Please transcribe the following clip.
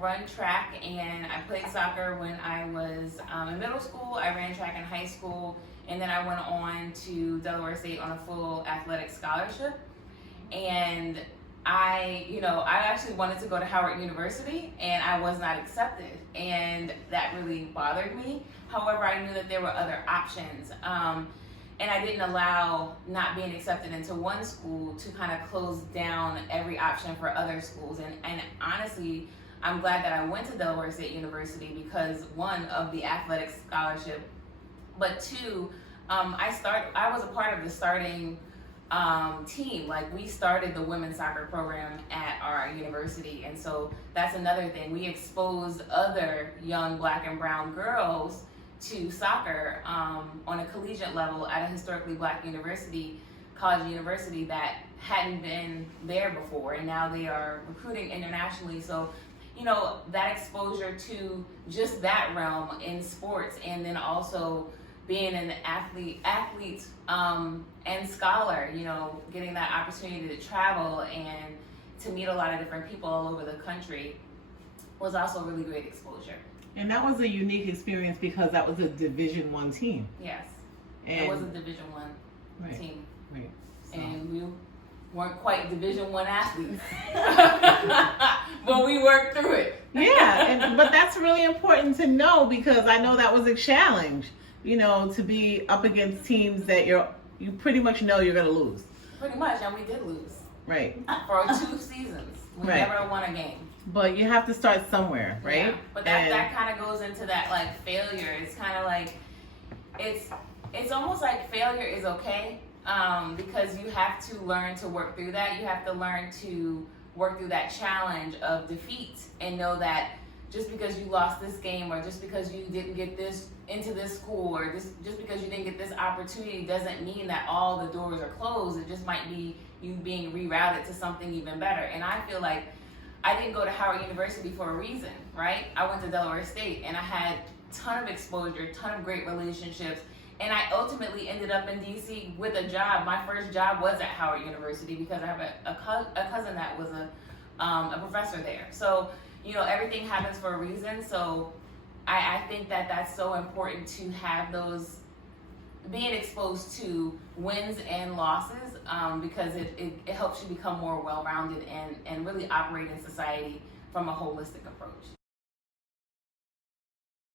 run track, and I played soccer when I was in middle school. I ran track in high school, and then I went on to Delaware State on a full athletic scholarship. And I actually wanted to go to Howard University, and I was not accepted, and that really bothered me. However, I knew that there were other options, and I didn't allow not being accepted into one school to kind of close down every option for other schools. And honestly, I'm glad that I went to Delaware State University because, one, of the athletic scholarship, but two, I was a part of the starting team. Like, we started the women's soccer program at our university, and so that's another thing. We exposed other young Black and brown girls to soccer on a collegiate level at a historically Black college university that hadn't been there before, and now they are recruiting internationally. So that exposure to just that realm in sports, and then also being an athlete and scholar, getting that opportunity to travel and to meet a lot of different people all over the country was also really great exposure. And that was a unique experience because that was a Division I team. Yes, it was a Division I team. Right. So. And we weren't quite Division I athletes, but we worked through it. Yeah, but that's really important to know because I know that was a challenge. To be up against teams that you pretty much know you're going to lose. Pretty much, and we did lose. Right. For 2 seasons. We never won a game. But you have to start somewhere, right? Yeah. But that kind of goes into that, like, failure. It's kind of like, it's almost like failure is okay because you have to learn to work through that. You have to learn to work through that challenge of defeat and know that just because you lost this game, or just because you didn't get this into this school, or just because you didn't get this opportunity doesn't mean that all the doors are closed. It just might be you being rerouted to something even better. And I feel like I didn't go to Howard University for a reason, right? I went to Delaware State, and I had a ton of exposure, ton of great relationships, and I ultimately ended up in DC with a job. My first job was at Howard University because I have a cousin that was a professor there. So everything happens for a reason. So I think that that's so important to have those, being exposed to wins and losses, because it helps you become more well-rounded and really operate in society from a holistic approach.